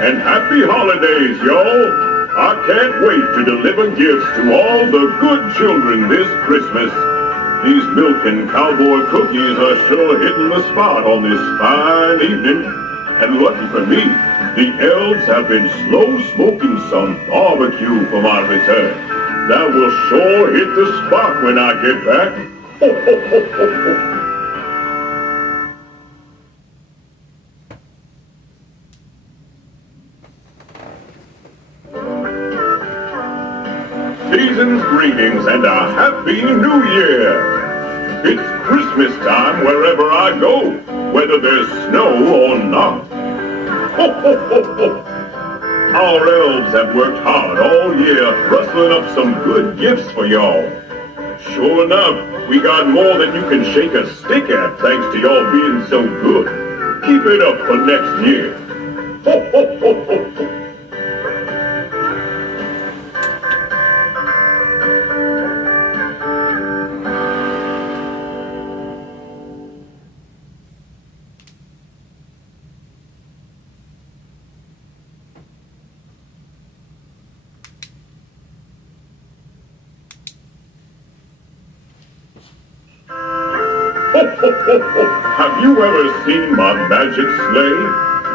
and happy holidays, y'all. I can't wait to deliver gifts to all the good children this Christmas. These milk and cowboy cookies are sure hitting the spot on this fine evening. And lucky for me, the elves have been slow smoking some barbecue for my return. That will sure hit the spot when I get back. Season's greetings and a happy new year. It's Christmas time wherever I go, whether there's snow or not. Our elves have worked hard all year rustling up some good gifts for y'all. Sure enough, we got more than you can shake a stick at thanks to y'all being so good. Keep it up for next year. Have you ever seen my magic sleigh?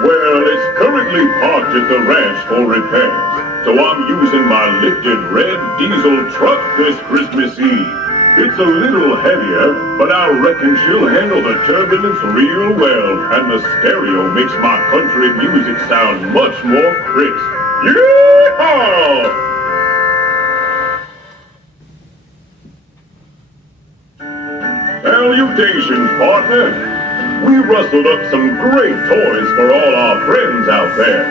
Well, it's currently parked at the ranch for repairs, so I'm using my lifted red diesel truck this Christmas Eve. It's a little heavier, but I reckon she'll handle the turbulence real well, and the stereo makes my country music sound much more crisp. Yeehaw! Salutations, partner. We rustled up some great toys for all our friends out there.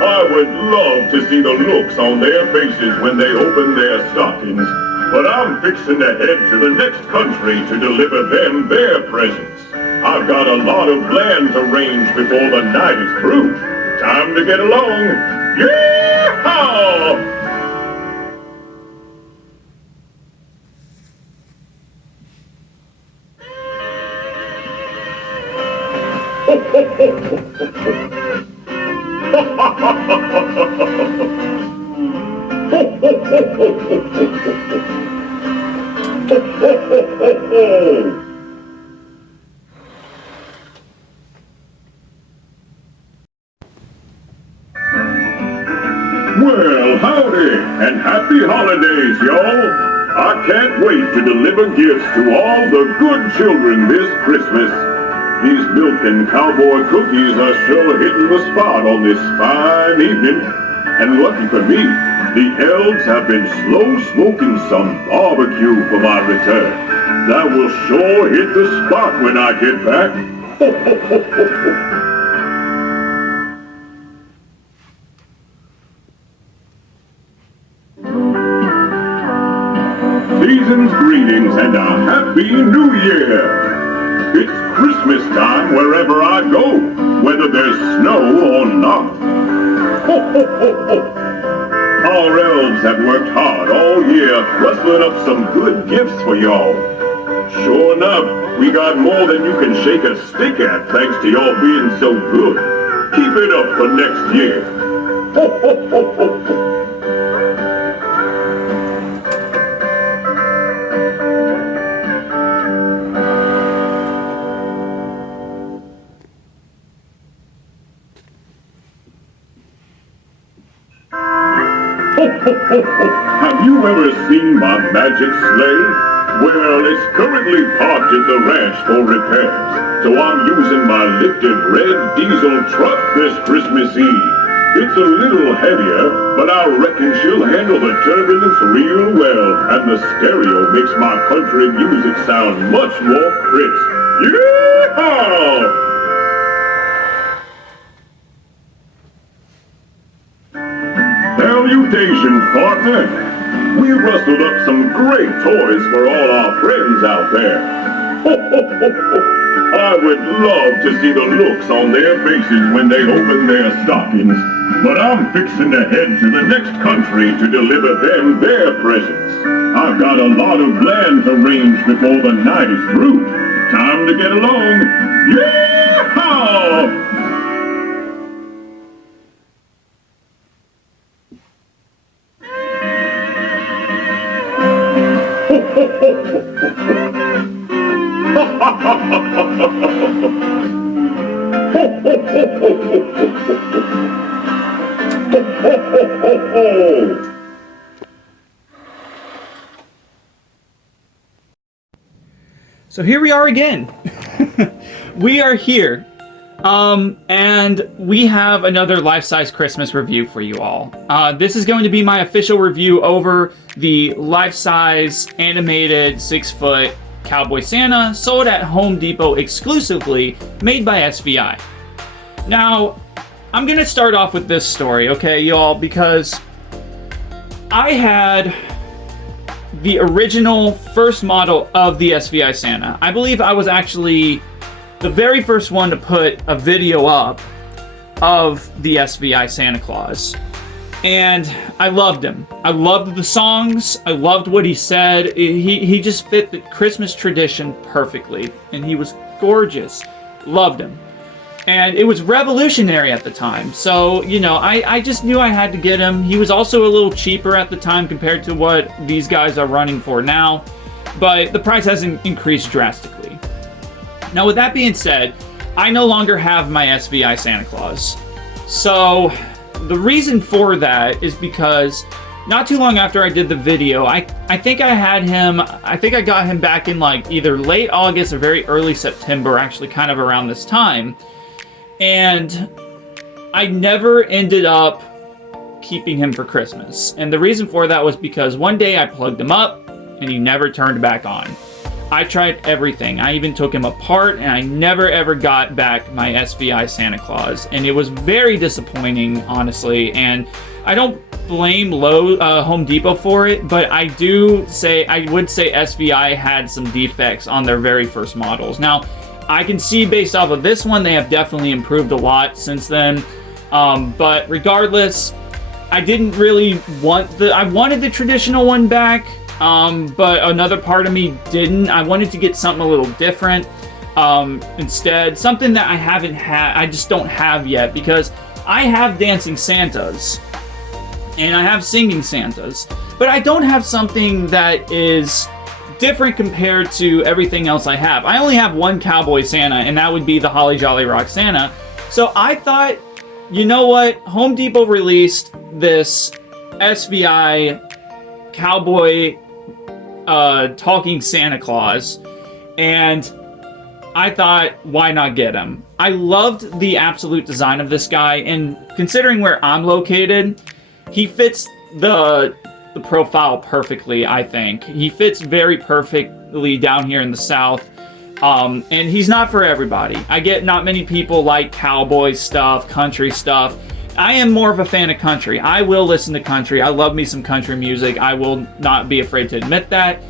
I would love to see the looks on their faces when they open their stockings, but I'm fixing to head to the next country to deliver them their presents. I've got a lot of land to range before the night is through. Time to get along. Yeehaw! Well, howdy, and happy holidays, y'all. I can't wait to deliver gifts to all the good children this Christmas. These milk and cowboy cookies are sure hitting the spot on this fine evening. And lucky for me, the elves have been slow smoking some barbecue for my return. That will sure hit the spot when I get back. Season's greetings and a happy new year. It's Christmas time wherever I go, whether there's snow or not. Our elves have worked hard all year rustling up some good gifts for y'all. Sure enough, we got more than you can shake a stick at thanks to y'all being so good. Keep it up for next year. Have you ever seen my magic sleigh? Well, it's currently parked at the ranch for repairs, so I'm using my lifted red diesel truck this Christmas Eve. It's a little heavier, but I reckon she'll handle the turbulence real well, and the stereo makes my country music sound much more crisp. Yeehaw! Salutations, partner. We rustled up some great toys for all our friends out there. I would love to see the looks on their faces when they open their stockings, but I'm fixing to head to the next country to deliver them their presents. I've got a lot of land to range before the night is through. Time to get along. Yeehaw! ho! So here we are again. We are here. And we have another life-size Christmas review for you all. This is going to be my official review over the life-size animated 6-foot Cowboy Santa sold at Home Depot exclusively, made by SVI. Now, I'm gonna start off with this story, okay, y'all, because I had the original first model of the SVI Santa. I believe I was actually the very first one to put a video up of the SVI Santa Claus. And I loved him. I loved the songs. I loved what he said. He just fit the Christmas tradition perfectly. And he was gorgeous. Loved him. And it was revolutionary at the time. So, you know, I just knew I had to get him. He was also a little cheaper at the time compared to what these guys are running for now. But the price hasn't increased drastically. Now, with that being said, I no longer have my SVI Santa Claus. So, the reason for that is because not too long after I did the video, I think I got him back in like either late August or very early September, actually kind of around this time. And I never ended up keeping him for Christmas. And the reason for that was because one day I plugged him up and he never turned back on. I tried everything. I even took him apart, and I never ever got back my SVI Santa Claus. And it was very disappointing, honestly. And I don't blame Home Depot for it, but I would say SVI had some defects on their very first models. Now, I can see based off of this one, they have definitely improved a lot since then. But regardless, I didn't really I wanted the traditional one back. But another part of me didn't. I wanted to get something a little different instead. Something that I just don't have yet, because I have dancing Santas and I have singing Santas, but I don't have something that is different compared to everything else I have. I only have one Cowboy Santa, and that would be the Holly Jolly Rock Santa. So I thought, you know what? Home Depot released this SVI Cowboy talking Santa Claus, and I thought, why not get him? I loved the absolute design of this guy, and considering where I'm located, he fits the profile perfectly, I think. He fits very perfectly down here in the South, and he's not for everybody. I get not many people like cowboy stuff, country stuff. I am more of a fan of country. I will listen to country. I love me some country music. I will not be afraid to admit that.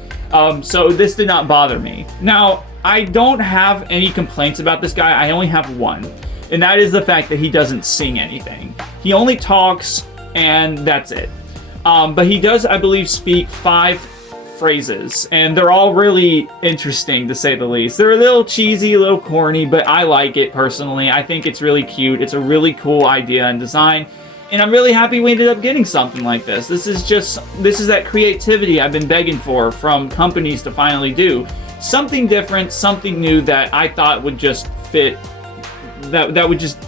So this did not bother me. Now, I don't have any complaints about this guy. I only have one. And that is the fact that he doesn't sing anything. He only talks, and that's it. But he does, I believe, speak 5 phrases, and they're all really interesting, to say the least. They're a little cheesy, a little corny, but I like it personally. I think it's really cute. It's a really cool idea and design, and I'm really happy we ended up getting something like this. This is that creativity I've been begging for from companies to finally do. Something different, something new that I thought would just fit, that would just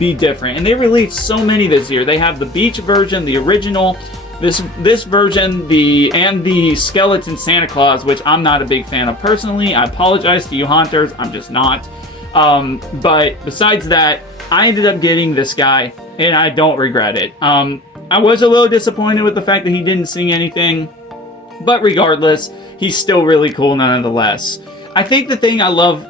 be different. And they released so many this year. They have the beach version, the original, this version, the skeleton Santa Claus, which I'm not a big fan of personally. I apologize to you haunters, I'm just not. But besides that, I ended up getting this guy, and I don't regret it. I was a little disappointed with the fact that he didn't sing anything, but regardless, he's still really cool nonetheless. I think the thing I love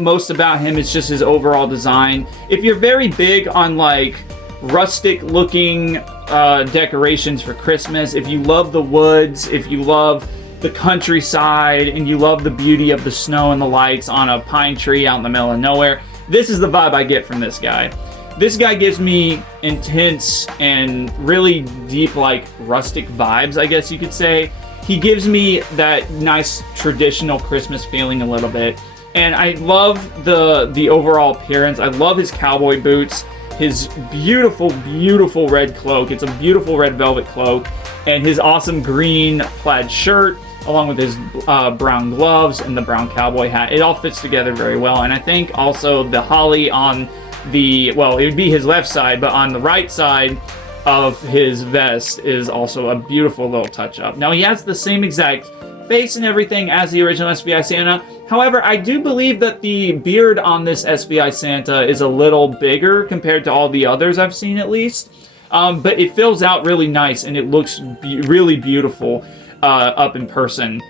most about him is just his overall design. If you're very big on like rustic looking decorations for Christmas, if you love the woods, if you love the countryside, and you love the beauty of the snow and the lights on a pine tree out in the middle of nowhere, this is the vibe I get from this guy. This guy gives me intense and really deep, like rustic vibes, I guess you could say. He gives me that nice traditional Christmas feeling a little bit. And I love the overall appearance. I love his cowboy boots, his beautiful, beautiful red cloak. It's a beautiful red velvet cloak, and his awesome green plaid shirt, along with his brown gloves and the brown cowboy hat. It all fits together very well. And I think also the holly on the, well, it would be his left side, but on the right side, of his vest is also a beautiful little touch-up. Now, he has the same exact face and everything as the original SVI Santa. However, I do believe that the beard on this SVI Santa is a little bigger compared to all the others I've seen, at least. But it fills out really nice, and it looks really beautiful up in person.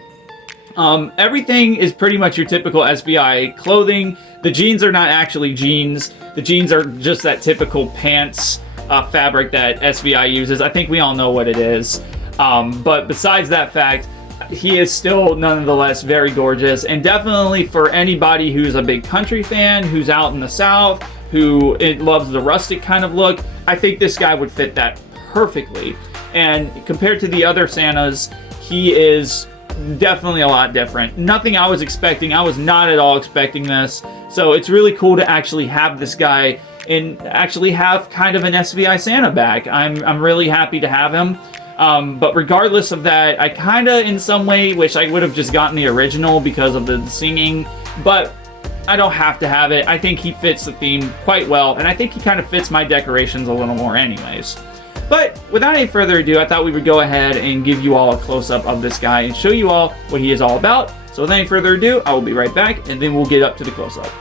Everything is pretty much your typical SVI clothing. The jeans are not actually jeans. The jeans are just that typical pants fabric that SVI uses. I think we all know what it is. But besides that fact, he is still nonetheless very gorgeous, and definitely for anybody who's a big country fan, who's out in the South, who loves the rustic kind of look, I think this guy would fit that perfectly. And compared to the other Santas, he is definitely a lot different. Nothing I was expecting. I was not at all expecting this. So it's really cool to actually have this guy and actually have kind of an SVI Santa back. I'm really happy to have him. But regardless of that, I kind of in some way wish I would have just gotten the original because of the singing, but I don't have to have it. I think he fits the theme quite well, and I think he kind of fits my decorations a little more anyways. But without any further ado, I thought we would go ahead and give you all a close-up of this guy and show you all what he is all about. So without any further ado, I will be right back, and then we'll get up to the close-up.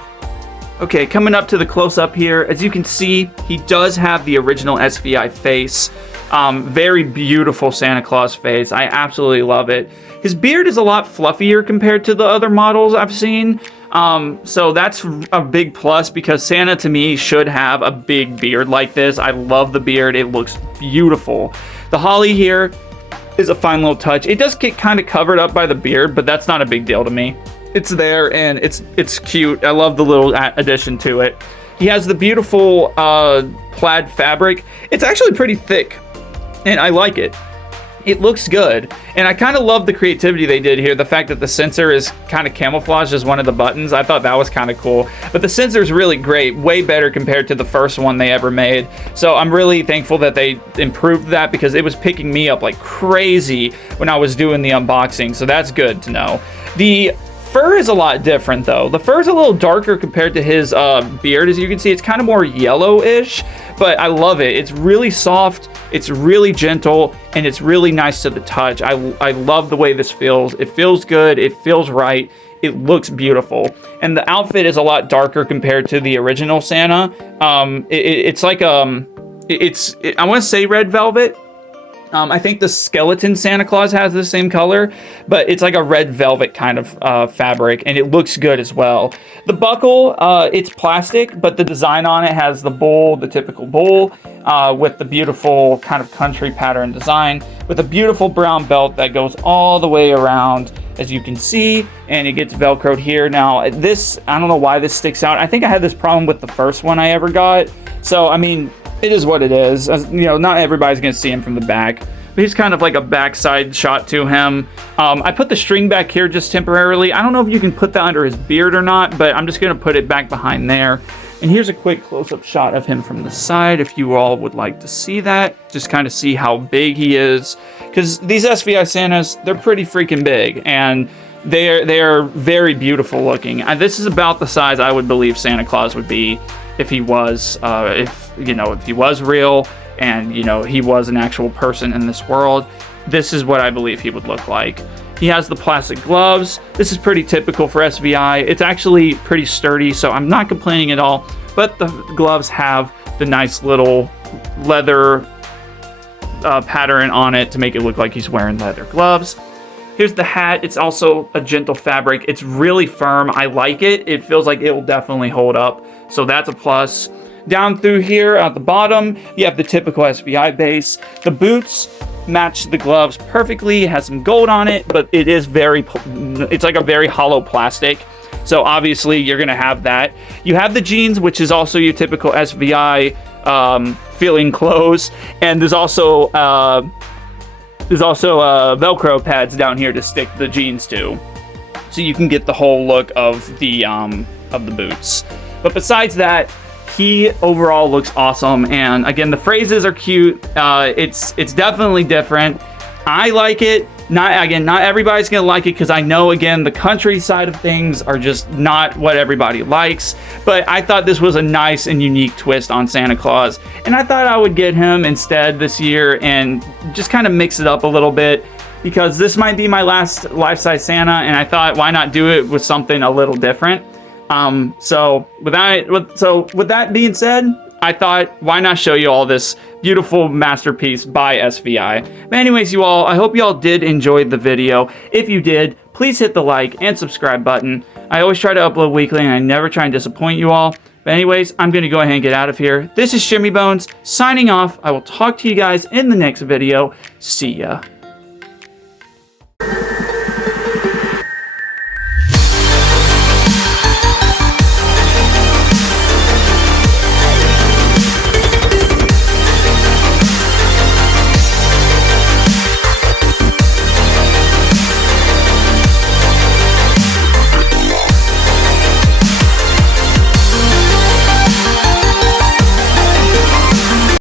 Okay, coming up to the close-up here, as you can see, he does have the original SVI face. Very beautiful Santa Claus face. I absolutely love it. His beard is a lot fluffier compared to the other models I've seen. So that's a big plus because Santa to me should have a big beard like this. I love the beard. It looks beautiful. The holly here is a fine little touch. It does get kind of covered up by the beard, but that's not a big deal to me. It's there and it's cute. I love the little addition to it. He has the beautiful plaid fabric. It's actually pretty thick and I like it. It looks good, and I kind of love the creativity they did here. The fact that the sensor is kind of camouflaged as one of the buttons, I thought that was kind of cool. But the sensor is really great, way better compared to the first one they ever made. So I'm really thankful that they improved that because it was picking me up like crazy when I was doing the unboxing. So that's good to know. The fur is a lot different though. The fur is a little darker compared to his beard. As you can see, it's kind of more yellowish, but I love it. It's really soft, it's really gentle, and it's really nice to the touch. I love the way this feels. It feels good, it feels right, it looks beautiful. And the outfit is a lot darker compared to the original Santa. It's like, I want to say red velvet. I think the skeleton Santa Claus has the same color, but it's like a red velvet kind of fabric, and it looks good as well. The buckle, it's plastic, but the design on it has the bowl, the typical bowl, with the beautiful kind of country pattern design, with a beautiful brown belt that goes all the way around, as you can see, and it gets Velcroed here. Now, this, I don't know why this sticks out. I think I had this problem with the first one I ever got, so, I mean, it is what it is. You know, not everybody's going to see him from the back. But he's kind of like a backside shot to him. I put the string back here just temporarily. I don't know if you can put that under his beard or not, but I'm just going to put it back behind there. And here's a quick close-up shot of him from the side if you all would like to see that. Just kind of see how big he is. Because these SVI Santas, they're pretty freaking big. And they are very beautiful looking. This is about the size I would believe Santa Claus would be if he was, if he was real and, he was an actual person in this world. This is what I believe he would look like. He has the plastic gloves. This is pretty typical for SVI. It's actually pretty sturdy, so I'm not complaining at all. But the gloves have the nice little leather pattern on it to make it look like he's wearing leather gloves. Here's the hat. It's also a gentle fabric. It's really firm. I like it. It feels like it will definitely hold up. So that's a plus. Down through here at the bottom, you have the typical SVI base. The boots match the gloves perfectly. It has some gold on it, but it is it's like a very hollow plastic. So obviously you're gonna have that. You have the jeans, which is also your typical SVI feeling clothes. And there's also Velcro pads down here to stick the jeans to. So you can get the whole look of the boots. But besides that, he overall looks awesome. And again, the phrases are cute. It's definitely different. I like it. Not everybody's gonna like it, because I know, again, the country side of things are just not what everybody likes, but I thought this was a nice and unique twist on Santa Claus, and I thought I would get him instead this year and just kind of mix it up a little bit, because this might be my last life-size Santa, and I thought, why not do it with something a little different? So with that being said, I thought, why not show you all this beautiful masterpiece by SVI. But anyways, you all, I hope you all did enjoy the video. If you did, please hit the like and subscribe button. I always try to upload weekly, and I never try and disappoint you all. But anyways, I'm going to go ahead and get out of here. This is Shimmy Bones signing off. I will talk to you guys in the next video. See ya.